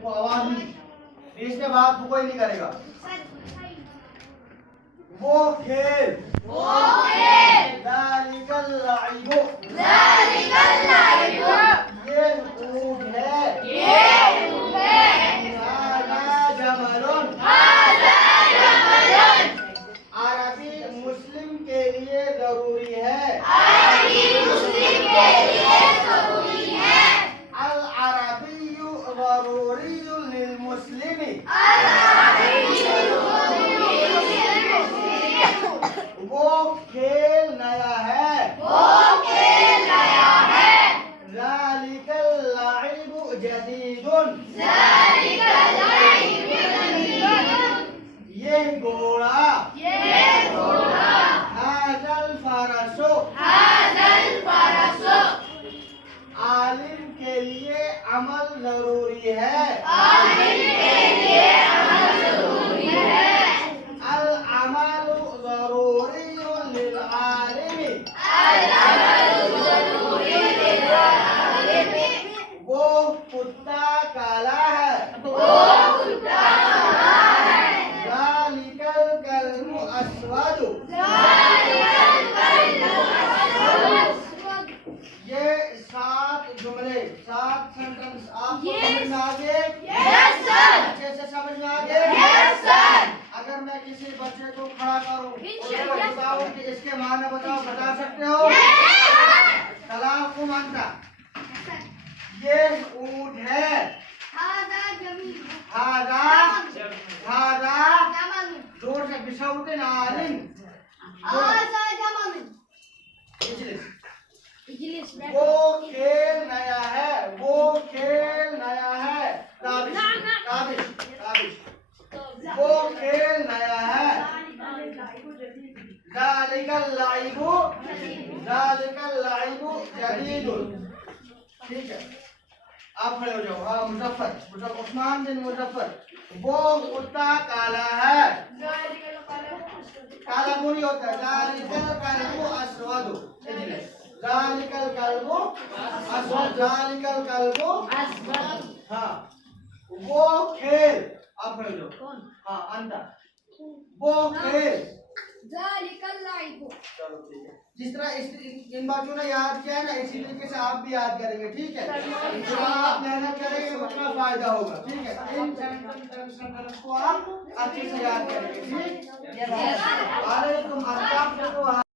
देखो आवाज नहीं, बीच में बात कोई नहीं करेगा। वो खेल ज़ालिकल लाइबु, ये ऊँट है, हाज़ा जमलुन, अरबी मुस्लिम के लिए जरूरी है, अल अरबिय्यु ज़रूरियुन लिल मुस्लिमी, वो खेल नया है, ज़ालिकल लाइबु जदीदुन, ये घोड़ा, हाज़ल फरसु, आलिम के लिए अमल जरूरी है, अल अमलु ज़रूरियुन लिल आलिमी, वो कुत्ता काला है, ज़ालिकल कल्बु अस्वदु, ये 7 जुमले 7 सेंटेंस आपको समझ में आ गए? अच्छे से समझ में आ गए? अगर मैं किसी बच्चे को खड़ा करूं और बताऊं कि इसके माने बताओ, बता सकते हो? सलाम को मानता, ये ऊँट है, हाज़ा जोर से बिछाओगे ना आलिम, वो खेल नया है, वो खेल नया है, ताबिश वो खेल नया है, ज़ालिकल लाइबु जदीदुन। ठीक है, आप खड़े हो जाओ। हाँ, मुजफ्फर उस्मान बिन मुजफ्फर, वो कुत्ता काला है, काला नहीं होता, ज़ालिकल कल्बु अस्वदु, ज़ालिकल कल्बु अस्वद, हाँ, वो खेल, आप खड़े हो जाओ। हाँ, अंदर वो खेल, चलो ठीक है। जिस तरह इन बच्चों ने याद किया है ना, इसी तरीके से आप भी याद करेंगे। ठीक है, जितना आप मेहनत करेंगे उतना फायदा होगा। ठीक है, इन सेंटेंस को आप अच्छे से याद करेंगे। ठीक है,